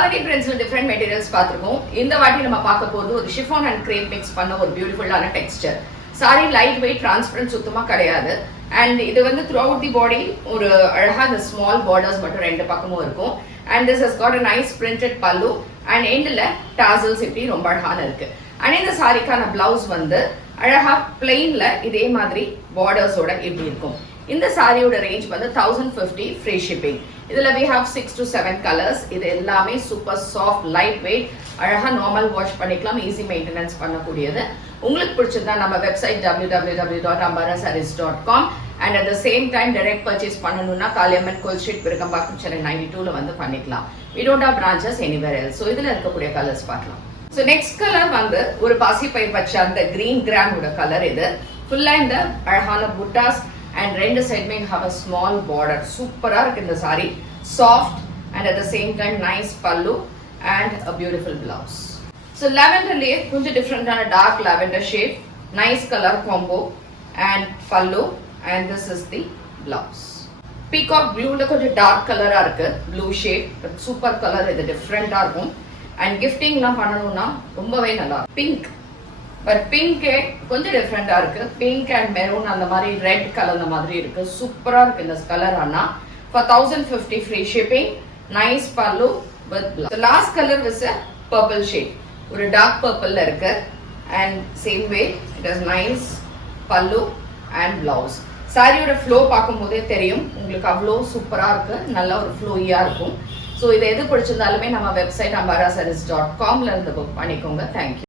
Already ஃப்ரெண்ட்ஸ்ல different materials பார்த்துருக்கோம். இந்த வாட்டி நம்ம பார்க்க போகிறது ஒரு ஷிஃபான் அண்ட் கிரேப் மிக்ஸ் பண்ண ஒரு பியூட்டிஃபுல்லான Dexter. Sorry light weight, transparent சுத்தமாக கிடையாது. அண்ட் இது வந்து த்ரூ அவுட் தி பாடி ஒரு அழகாக இந்த ஸ்மால் பார்டர்ஸ் மட்டும் ரெண்டு பக்கமும் இருக்கும். And this has got a nice printed பல்லு அண்ட் எண்டில் டாசல்ஸ் இப்படி ரொம்ப அழகான இருக்கு. அண்ட் இந்த சாரிக்கான பிளவுஸ் வந்து அழகா பிளெயின்ல இதே மாதிரி பார்டர்ஸோட இப்படி இருக்கும். இந்த சாரியோட ரேஞ்ச் வந்து 1050 ஃப்ரீ ஷிப்பிங். இதுல we have 6 to 7 கலர்ஸ். இது எல்லாமே சூப்பர் சாஃப்ட் லைட் வெயிட், அழகா நார்மல் வாஷ் பண்ணிக்கலாம், ஈஸி மெயின்டெனன்ஸ் பண்ணக்கூடியது. உங்களுக்கு பிடிச்சிருந்தா நம்ம website www.ambarasarees.com and at the same time direct purchase பண்ணணும்னா காளியம்மன் கோயில் ஸ்ட்ரீட், விருகம்பாக்கம், சென்னை 92ல வந்து பண்ணிக்கலாம். we don't have branches anywhere else. So இதுல இருக்கக்கூடிய கலர்ஸ் பார்க்கலாம். ஸோ நெக்ஸ்ட் கலர் வந்து ஒரு பாசிப்பயிர் பச்சை, அந்த கிரீன் கிராமோட கலர். இது ஃபுல்லா இந்த அழகான புட்டாஸ் and ரெண்டு சைடுமே have a small border. சூப்பரா இருக்கு இந்த sorry. Soft and at the same time nice pallu and a beautiful blouse. So lavender கொஞ்சம் டிஃபரெண்டான dark lavender shade, nice color combo and pallu and this is the blouse. Peacock blueல கொஞ்சம் dark கலரா இருக்கு, blue shade, but super color. இது டிஃபரெண்டா இருக்கும். and giftingலாம் பண்ணனும்னா ரொம்பவே நல்லா. pink but பிங்கே கொஞ்சம் டிஃப்ரெண்டா இருக்கு. பிங்க் அண்ட் மெரூன் அந்த மாதிரி ரெட் கலர் மாதிரி இருக்கு. சூப்பரா இருக்கு இந்த கலர். ஆனா for 1050 ஃப்ரீ ஷிப்பிங். நைஸ் பல்லு with blouse. Last colour is a purple shade. ஒரு டார்க் பர்பிள்ல இருக்கு and same way it has nice பல்லு and blouse. சாரியோட ஃப்ளோ பார்க்கும்போதே தெரியும் உங்களுக்கு அவ்வளோ சூப்பரா இருக்கு, நல்ல ஒரு ஃப்ளோயியா இருக்கும். ஸோ இதை எது பிடிச்சிருந்தாலுமே நம்ம வெப்சைட் ambarasarees.com இருந்து புக் பண்ணிக்கோங்க. தேங்க்யூ.